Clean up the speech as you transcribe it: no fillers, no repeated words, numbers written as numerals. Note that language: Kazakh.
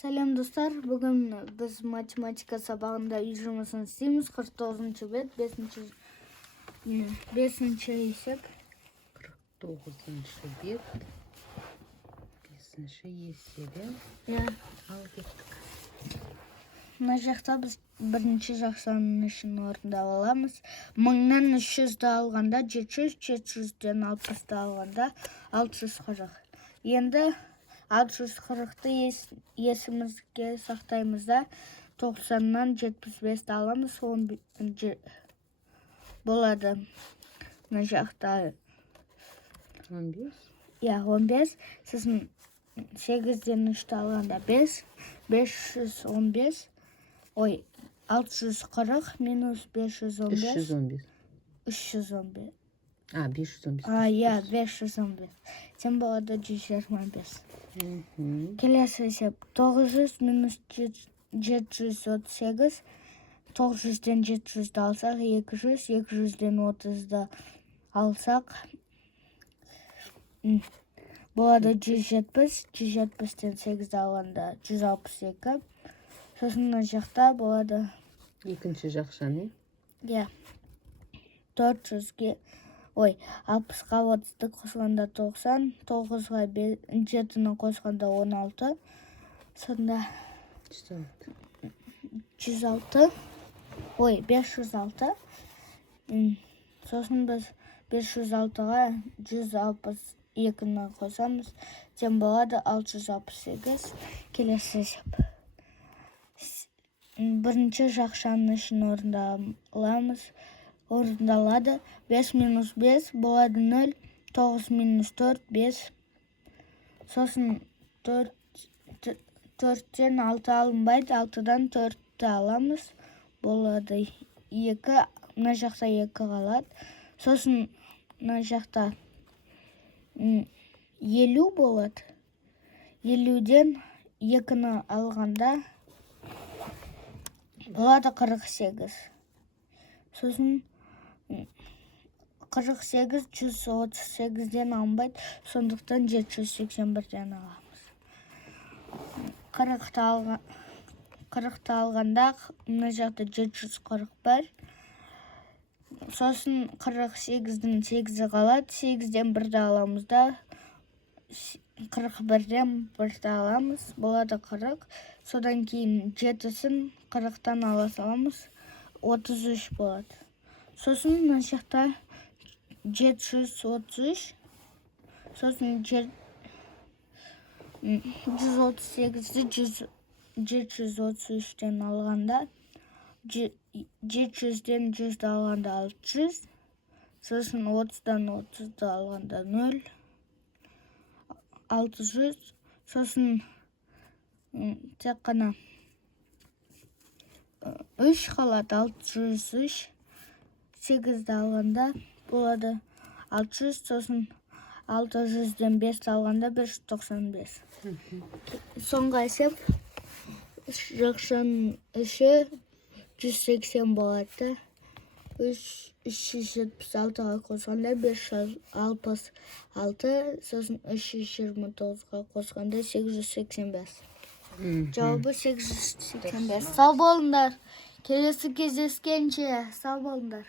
Сәлем достар, бүгін біз математика сабағында үй жұмысын істейміз. 49-шы бет, 5-ші есеп. 49-шы бет, 5-ші есебі. Ал кеттік. Мына жақта біз бірінші жақсаның ішін орындап аламыз. 1000-нан 300-ді алғанда 700, 700-ден 60-ды алғанда 640. Енді 640-ты есімізге сақтаймыз да 90-нан 75-ді аламыз. Болады. Мына жақта 15. 15. Сіздің 8-ден 3-ді алғанда 5. 515. 640 минус 515. 315. 315. 515. 515. Тем болады 125. Келесі есеп. 900 минус 738. 900-ден 700-ді алсақ 200. 200-ден 30-ды алсақ болады 170. 170-ден 8-ді алғанда 162. Сосын мына жақта болады Екінші жақшаны. 400-ге 60-ға 30-ды қосқанда 90, 9-ға 7-ні қосқанда 16, сонда 506. Сосын біз 506-ға 162-ні қосамыз, тем болады 668. Келесі есеп. Бірінші жақшаның ішін орындалады. 5 минус 5 болады 0. 9 минус 4, 5. Сосын 4-тен 6 алынбайды. 6-дан 4-ті аламыз. Болады 2. Мына жақта 2 қалады. Сосын мына жақта 50 болады. 50-ден 2-ні алғанда болады 48. Сосын 48 138-ден алынбайды, сондықтан 781-ден аламыз. 40-ті алғанда мына жақта 741. Сосын 48-дің 8-і қалады. 8-ден 1-ді аламыз да 41-ден 1-ді аламыз. Болады 40. Содан кейін 7-сін 40-тан ала саламыз. 33 болады. Сосын мына жақта 733. Сосын 138-ді 733-ден алғанда 700-ден 100-ді алғанда 600. Сосын 30-дан 30-ды алғанда 0. 600. Сосын тек қана 3 қалады. 603. 8-ді алғанда болады 600. Сосын 600-ден 5-ді алғанда 595. Соңғы есеп. Жақшаның іші 180 болады. 376-ға қосқанда 566. Сосын 329-ға қосқанда 885. Жауабы 885. Сау болыңдар. Келесі кездескенше сау болыңдар.